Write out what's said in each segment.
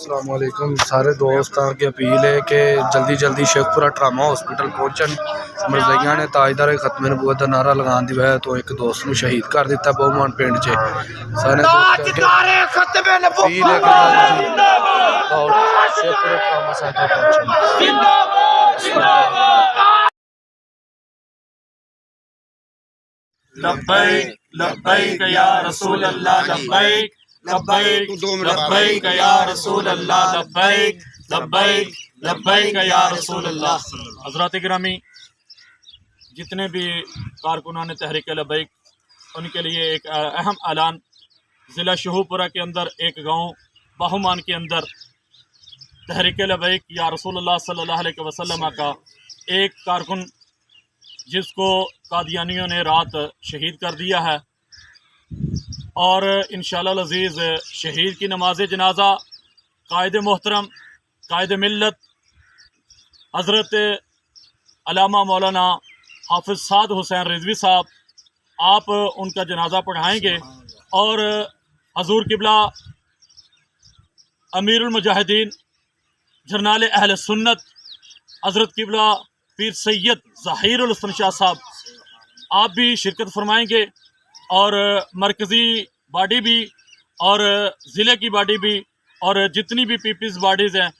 अस्सलामुअलैकुम सारे दोस्तों की अपील है कि जल्दी जल्दी शेखपुरा ट्रामा हॉस्पिटल पहुंचन। मरज़इयां ने ताजदार खत्म नबूवत का नारा लगाने की वजह तो एक दोस्त को शहीद कर दिता बहुमान पिंड च। सारे शेखपुरा ट्रामा सेंटर लब्बैक लब्बैक या रसूल अल्लाह लब्बैक लब्बैक लब्बैक या रसूल अल्लाह लब्बैक लब्बैक लब्बैक या रसूल अल्लाह। हज़रात गिरामी, जितने भी कारकुनान तहरीक लब्बैक, उनके लिए एक अहम ऐलान। ज़िला शहूपुरा के अंदर एक गांव बाहुमान के अंदर तहरीक लब्बैक या रसूल अल्लाह सल्लल्लाहु अलैहि वसल्लम का एक कारकुन, जिसको कादियानियों ने रात शहीद कर दिया है, और इंशाअल्लाह अज़ीज़ शहीद की नमाज जनाजा कायद मोहतरम कायद मिल्लत हज़रत अल्लामा मौलाना हाफिज़ साद हुसैन रिजवी साहब, आप उनका जनाजा पढ़ाएंगे। और हजूर किबला अमीरुल मुजाहिदीन जरनाल अहल सुन्नत हज़रत किबला पीर सैयद ज़हीरुल हसन शाह साहब, आप भी शिरकत फरमाएंगे। और मरकज़ी बॉडी भी और ज़िले की बॉडी भी और जितनी भी पीपल्स बॉडीज़ हैं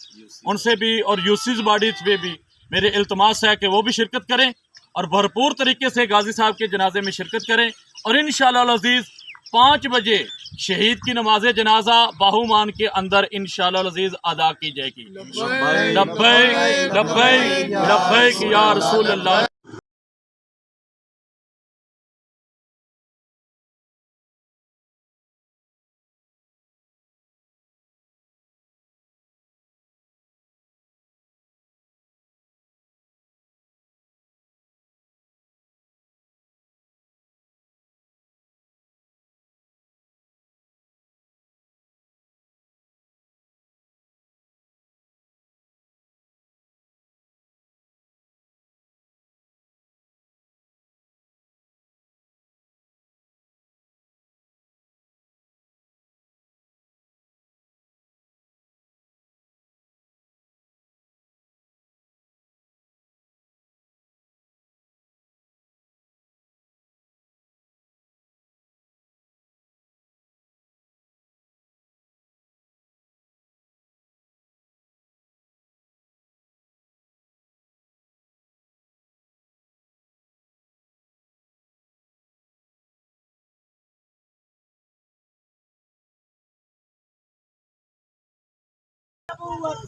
उनसे भी और यूसीज बॉडीज़ पे भी मेरे इल्तमास है कि वो भी शिरकत करें और भरपूर तरीके से गाजी साहब के जनाजे में शिरकत करें। और इंशाअल्लाह अज़ीज़ 5 बजे शहीद की नमाज जनाजा बाहुमान के अंदर इंशाअल्लाह अज़ीज़ अदा की जाएगी। लब्बैक लब्बैक लब्बैक या रसूल अल्लाह।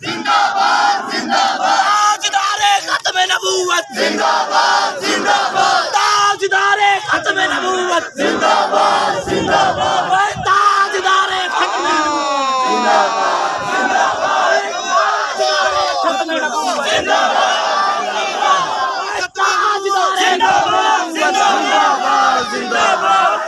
जिंदाबाद जिंदाबाद ताजदारे खत्म नबूवत जिंदाबाद जिंदाबाद ताजदारे खत्म नबूवत जिंदाबाद जिंदाबाद ताजदारे खत्म जिंदाबाद जिंदाबाद ताजदारे खत्म नबूवत जिंदाबाद ताजदारे जिंदाबाद जिंदाबाद जिंदाबाद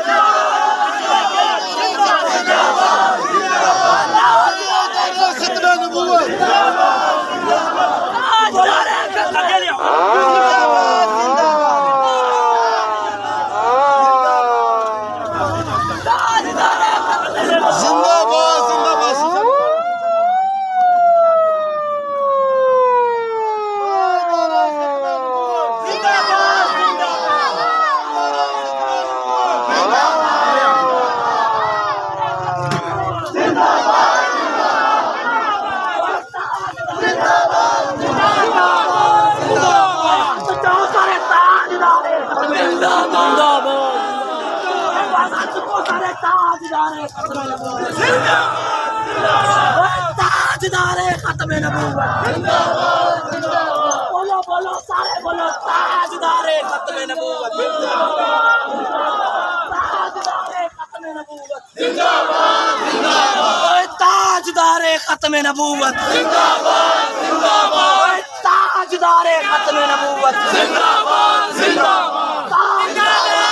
ताजदारे खत्म नबूवत बोलो बोलो सारे बोलो ताजदारे खत्म नबूवत ताजदारे खत्म नबूवत जिंदाबाद जिंदाबाद ताजदारे खत्म नबूवत जिंदाबाद जिंदाबाद ताजदारे खत्म नबूवत जिंदाबाद जिंदाबाद ताजदारे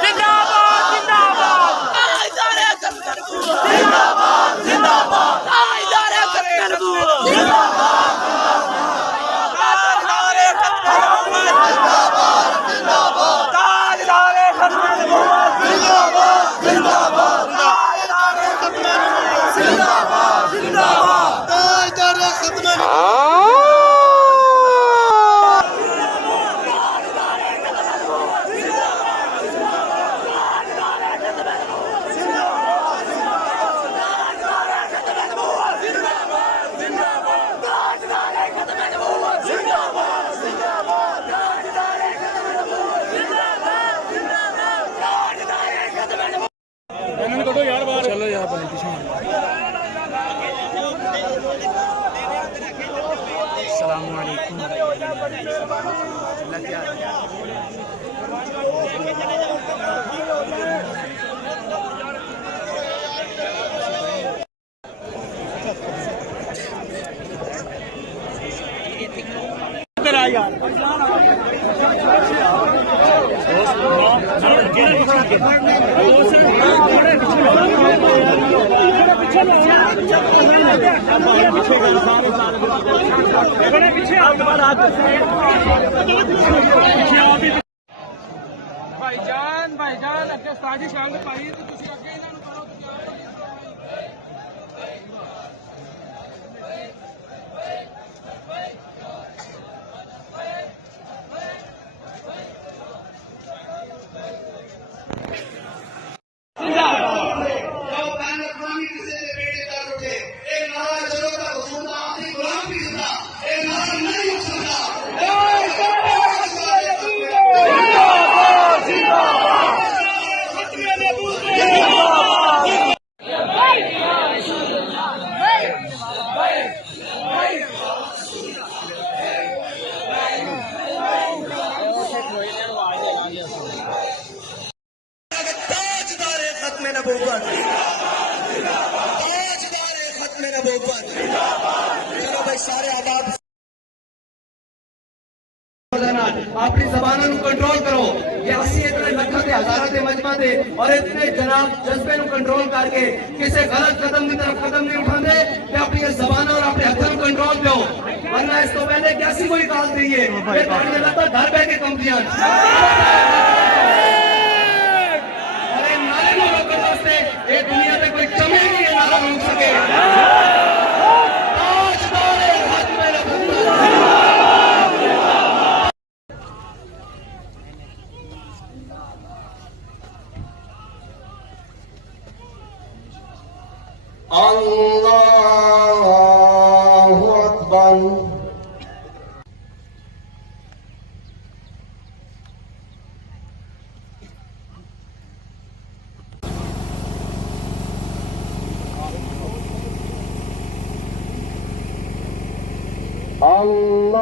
जिंदाबाद जिंदाबाद जिंदाबाद भाईजान अगे साजी शाल पाई तो तुसी अगे इन्हां नूं करो तुसी अपनी जबानों को कंट्रोल करो। ये 80 इतने लखों के हजारों के मजमा दे और इतने जनाब जज्बे को कंट्रोल करके किसी गलत कदम की तरफ कदम नहीं उठाते कि अपनी जबानों और अपने हथों को कंट्रोल दो, वरना इस तो पहले कैसी कोई काल दी है लगता घर बह के कंपनियां अरे नारे को रोकने वास्ते ये दुनिया में कोई कमी नहीं है नारा रोक सके। Allahu Akbar.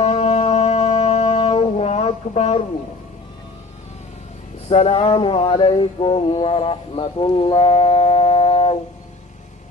Allahu Akbar. Assalamu alaikum wa rahmatullah.